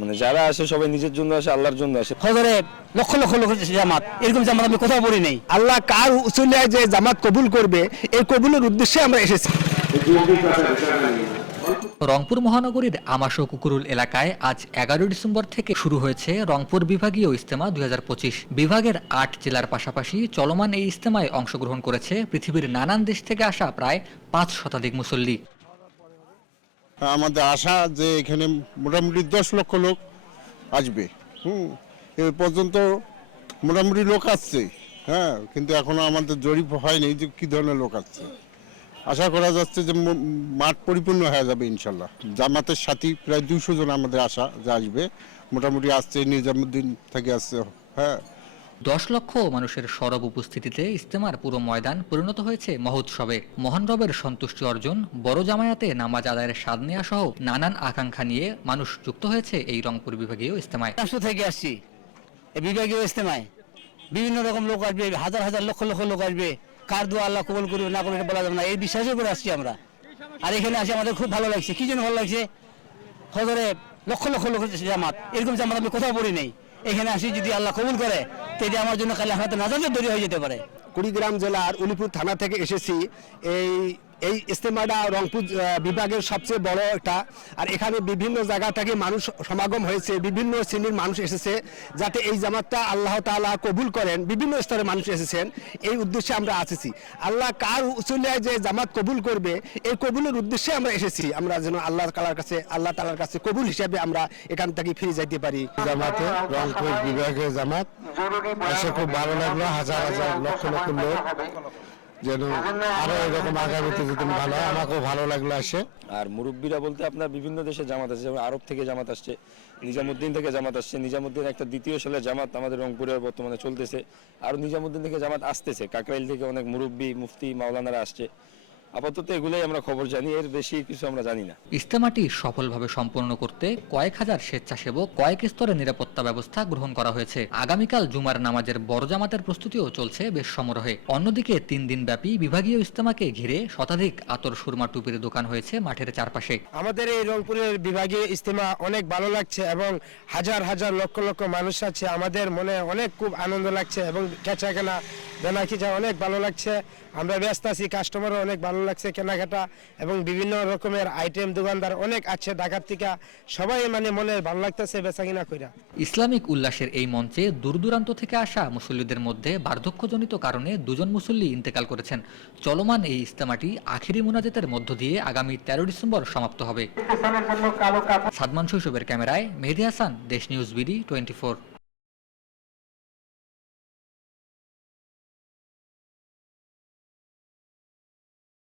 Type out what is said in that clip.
মানে যারা আসে সবাই নিজের জন্য আসে, আল্লাহর জন্য আসে। হজরে লক্ষ লক্ষ লোক জামাত, এরকম জামাত আমি কোথাও পড়ি নেই। আল্লাহ কার উসিলায় যে জামাত কবুল করবে, এই কবুলের উদ্দেশ্যে আমরা এসেছি। রংপুর মহানগরীর আমাশো কুকুরুল এলাকায় আজ 11 ডিসেম্বর থেকে শুরু হয়েছে রংপুর বিভাগীয় ইজতেমা 2025। বিভাগের 8 জেলার পাশাপাশি চলমান এই ইজতেমায় অংশগ্রহণ করেছে পৃথিবীর নানান দেশ থেকে আসা প্রায় 5 শতাধিক মুসল্লি। আমাদের আশা যে এখানে মোটামুটি 10 লক্ষ লোক আসবে। এ পর্যন্ত মোটামুটি লোক আসছে, হ্যাঁ, কিন্তু এখনো আমাদের জরিপ হয়নি যে কি ধরনের লোক আসছে। আশা করা যাচ্ছে যে মাঠ পরিপূর্ণ হয়ে যাবে ইনশাল্লাহ। জামাতের সাথী প্রায় 200 জন আমাদের আশা যে আসবে, মোটামুটি আসছে, নিজামুদ্দিন থেকে আসছে, হ্যাঁ। 10 লক্ষ মানুষের সরব উপস্থিতিতে ইজতেমার পুরো ময়দান পরিণত হয়েছে মহোৎসবে। মহান রবের সন্তুষ্টি অর্জন, বড় জামায়াতে নামাজ আদায়ের স্বাদ নেওয়া সহ নানান আকাঙ্ক্ষা নিয়ে মানুষ যুক্ত হয়েছে এই রংপুর বিভাগীয় ইজতেমায়। রাষ্ট্র থেকে আসছি এই বিভাগীয় ইজতেমায়, বিভিন্ন রকম লোক আসবে, হাজার হাজার লক্ষ লক্ষ লোক আসবে। কার দোয়া আল্লাহ কবুল করবে না করবে বলা যাবে না, এই বিশ্বাসে করে আসছি আমরা। আর এখানে আসে আমাদের খুব ভালো লাগছে। কি জন্য ভালো লাগছে? হজরে লক্ষ লক্ষ লোক জামাত, এরকম জামাত আমি কোথাও পড়ি নেই। এখানে আসি যদি আল্লাহ কবুল করে, তাহলে আমার জন্য কালে হাতে নাজাতের দড়ি হয়ে যেতে পারে। কুড়িগ্রাম জেলার উলিপুর থানা থেকে এসেছি। এই ইজতেমাটা রংপুর বিভাগের সবচেয়ে বড় একটা, আর এখানে বিভিন্ন জায়গা থেকে মানুষ সমাগম হয়েছে, বিভিন্ন শ্রেণীর মানুষ এসেছে, যাতে এই জামাতটা আল্লাহ তাআলা কবুল করেন। বিভিন্ন স্তরের মানুষ এসেছেন, এই উদ্দেশ্যে আমরা এসেছি। আল্লাহ কার উসিলায় যে জামাত কবুল করবে, এই কবুলের উদ্দেশ্যে আমরা এসেছি। আমরা যেন আল্লাহ তাআলার কাছে কবুল হিসাবে আমরা এখান থেকে ফিরে যাইতে পারি। জামাতে রংপুর বিভাগের জামাত এসে খুব ভালো লাগলো। হাজার হাজার লক্ষ লক্ষ লোক, যেন আরো এরকম আগামীতে যদি ভালো হয়, আমাকেও ভালো লাগলো আসে। আর মুরব্বীরা বলতে আপনার বিভিন্ন দেশে জামাত আছে, যেমন আরব থেকে জামাত আসছে, নিজামুদ্দিন থেকে জামাত আসছে। নিজামুদ্দিন একটা দ্বিতীয় সালের জামাত আমাদের রংপুরে বর্তমানে চলতেছে। আর নিজামুদ্দিন থেকে জামাত আসতেছে, কাকরাইল থেকে অনেক মুরব্বী, মুফতি, মাওলানারা আসছে। আপাতত এগুলোই আমরা খবর জানি, এর বেশি কিছু আমরা জানি না। ইজতেমাটি সফলভাবে সম্পন্ন করতে কয়েক হাজার স্বেচ্ছাসেবক, কয়েক স্তরে নিরাপত্তা ব্যবস্থা গ্রহণ করা হয়েছে। আগামীকাল জুমার নামাজের বড় জামাতের প্রস্তুতিও চলছে বেশ সমারোহে। অন্যদিকে 3 দিন ব্যাপী বিভাগীয় ইজতেমাকে ঘিরে শতাধিক আতর সুরমা টুপির দোকান হয়েছে মাঠের চারপাশে। আমাদের এই রংপুরের বিভাগীয় ইজতেমা অনেক ভালো লাগছে এবং হাজার হাজার লক্ষ লক্ষ মানুষ আছে। আমাদের মনে অনেক খুব আনন্দ লাগছে এবং বেচা কেনা খিচা অনেক ভালো লাগছে। আমরা ব্যস্ত আছি, কাস্টমারও অনেক ভালো লাগছে কেনাকাটা, এবং বিভিন্ন রকমের আইটেম দোকানদার অনেক আছে ঢাকার থেকে, সবাই মনে ভালো লাগতেছে বেচা কিনা কইরা। ইসলামিক উল্লাসের এই মঞ্চে দূর দূরান্ত থেকে আসা মুসল্লিদের মধ্যে বার্ধক্যজনিত কারণে 2 জন মুসল্লি ইন্তেকাল করেছেন। চলমান এই ইজতেমাটি আখিরি মুনাজাতের মধ্য দিয়ে আগামী 13 ডিসেম্বর সমাপ্ত হবে। সাদমান শৈশবের ক্যামেরায় মেহেদী হাসান, দেশ নিউজ বিডি 24।